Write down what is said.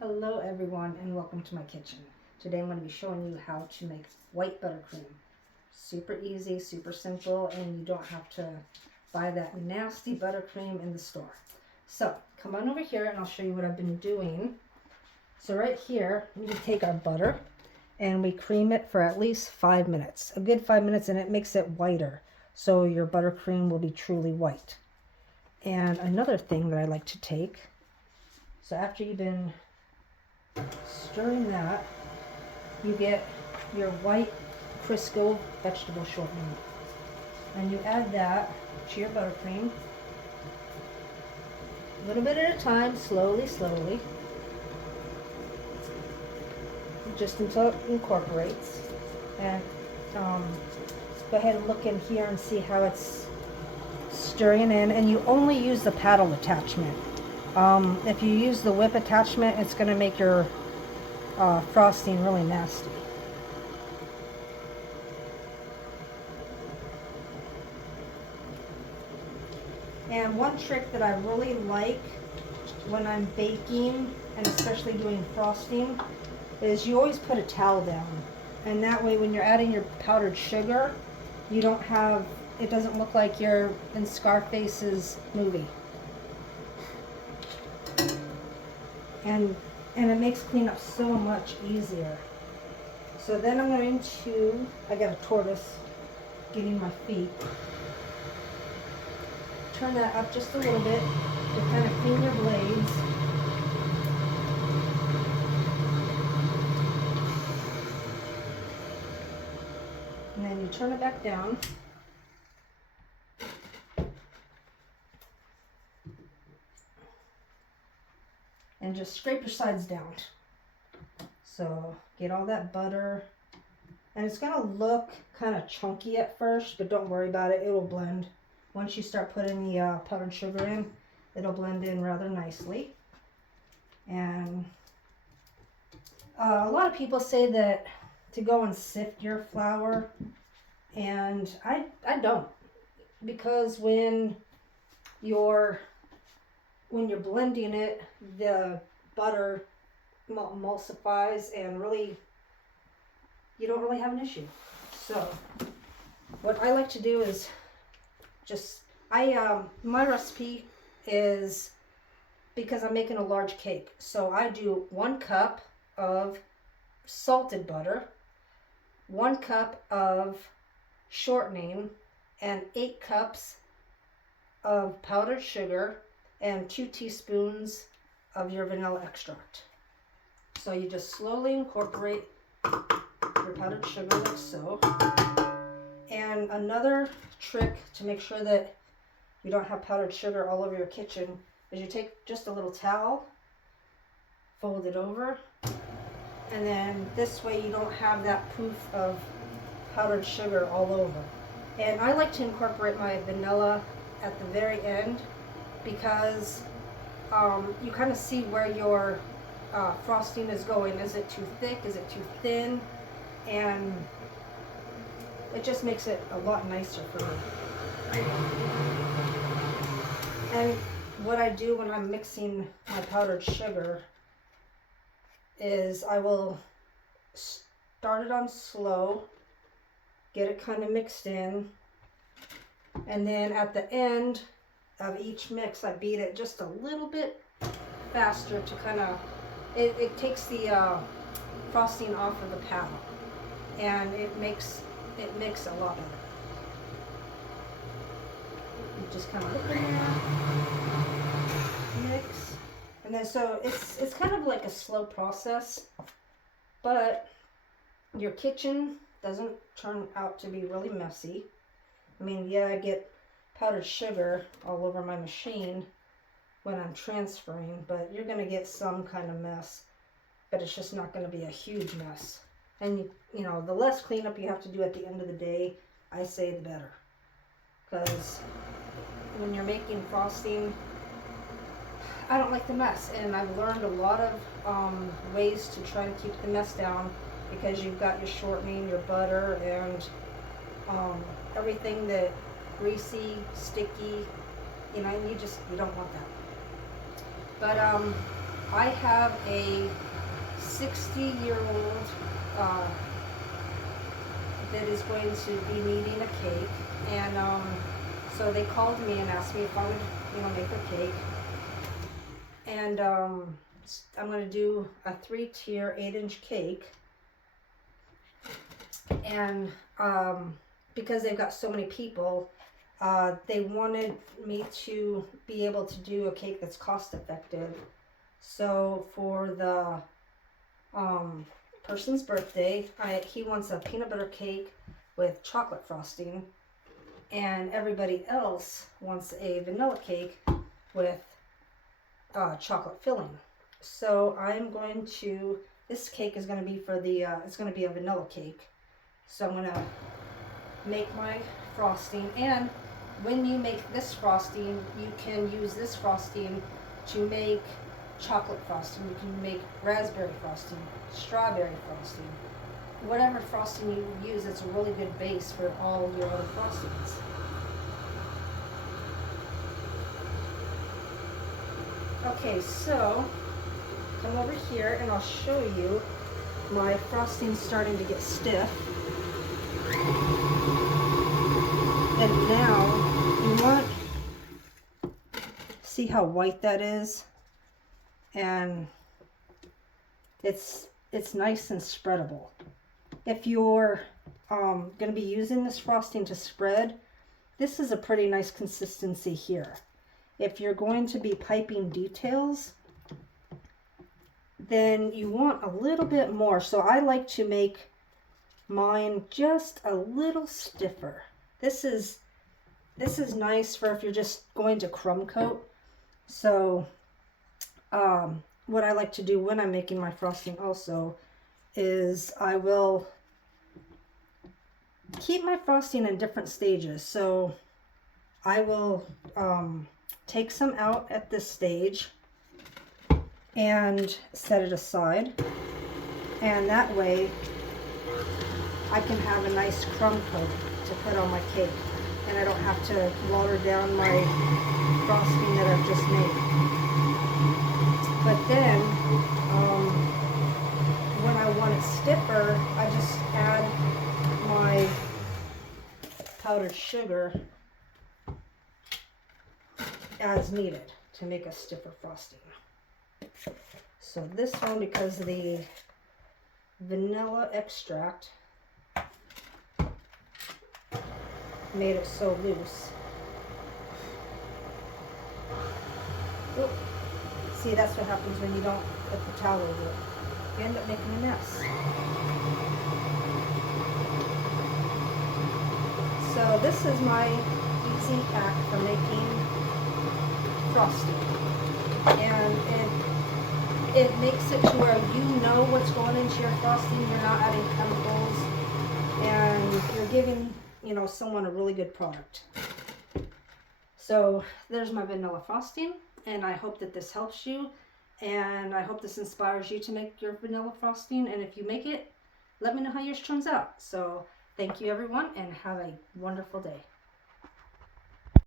Hello everyone and welcome to my kitchen. Today I'm going to be showing you how to make white buttercream. Super easy, super simple, and you don't have to buy that nasty buttercream in the store. So come on over here and I'll show you what I've been doing. So right here we take our butter and we cream it for at least 5 minutes. A good 5 minutes, and it makes it whiter. So your buttercream will be truly white. And another thing that I like to take, so after you've been stirring that, you get your white Crisco vegetable shortening, and you add that to your buttercream, a little bit at a time, slowly, just until it incorporates. And go ahead and look in here and see how it's stirring in, and you only use the paddle attachment. If you use the whip attachment, it's going to make your frosting really nasty. And one trick that I really like when I'm baking, and especially doing frosting, is you always put a towel down. And that way when you're adding your powdered sugar, you don't have, it doesn't look like you're in Scarface's movie. And it makes cleanup so much easier. So then I'm going to, I got a tortoise getting my feet. Turn that up just a little bit to kind of clean your blades. And then you turn it back down. And just scrape your sides down. So get all that butter. And it's going to look kind of chunky at first, but don't worry about it. It will blend. Once you start putting the powdered sugar in, it'll blend in rather nicely. And a lot of people say that to go and sift your flour, and I don't, because when you're blending it, the butter emulsifies, and really you don't really have an issue. So what I like to do is just, my recipe is, because I'm making a large cake, so I do 1 cup of salted butter, 1 cup of shortening, and 8 cups of powdered sugar, and 2 teaspoons of your vanilla extract. So you just slowly incorporate your powdered sugar like so. And another trick to make sure that you don't have powdered sugar all over your kitchen is you take just a little towel, fold it over, and then this way you don't have that poof of powdered sugar all over. And I like to incorporate my vanilla at the very end, because you kind of see where your frosting is going. Is it too thick? Is it too thin? And it just makes it a lot nicer for me. And what I do when I'm mixing my powdered sugar is I will start it on slow, get it kind of mixed in, and then at the end of each mix I beat it just a little bit faster to kind of, it takes the frosting off of the paddle, and it makes it mix a lot better. You just kind of look in there, mix, and then so it's kind of like a slow process, but your kitchen doesn't turn out to be really messy. I mean, yeah, I get powdered sugar all over my machine when I'm transferring, but you're going to get some kind of mess, but it's just not going to be a huge mess. And you know, the less cleanup you have to do at the end of the day, I say the better. Because when you're making frosting, I don't like the mess, and I've learned a lot of ways to try and keep the mess down, because you've got your shortening, your butter, and everything that greasy, sticky, you know, you don't want that. But I have a 60-year-old that is going to be needing a cake, and so they called me and asked me if I would, make their cake. And I'm going to do a 3-tier 8-inch cake, and because they've got so many people, they wanted me to be able to do a cake that's cost effective. So for the person's birthday, he wants a peanut butter cake with chocolate frosting, and everybody else wants a vanilla cake with chocolate filling. So I'm going to, this cake is going to be for the, it's going to be a vanilla cake. So I'm going to make my frosting, and when you make this frosting, you can use this frosting to make chocolate frosting. You can make raspberry frosting, strawberry frosting, whatever frosting you use. It's a really good base for all your other frostings. Okay, so come over here and I'll show you my frosting starting to get stiff. And now you want, see how white that is? And it's nice and spreadable. If you're going to be using this frosting to spread, this is a pretty nice consistency here. If you're going to be piping details, then you want a little bit more. So I like to make mine just a little stiffer. This is nice for if you're just going to crumb coat. So what I like to do when I'm making my frosting also is I will keep my frosting in different stages. So I will take some out at this stage and set it aside, and that way I can have a nice crumb coat to put on my cake, and I don't have to water down my frosting that I've just made. But then when I want it stiffer, I just add my powdered sugar as needed to make a stiffer frosting. So this one, because of the vanilla extract made it so loose. Oop. See, that's what happens when you don't put the towel over it. You end up making a mess. So this is my easy hack for making frosting, and it makes it to where you know what's going into your frosting. You're not adding chemicals, and you're giving someone a really good product. So there's my vanilla frosting, and I hope that this helps you, and I hope this inspires you to make your vanilla frosting. And if you make it, let me know how yours turns out. So thank you everyone, and have a wonderful day.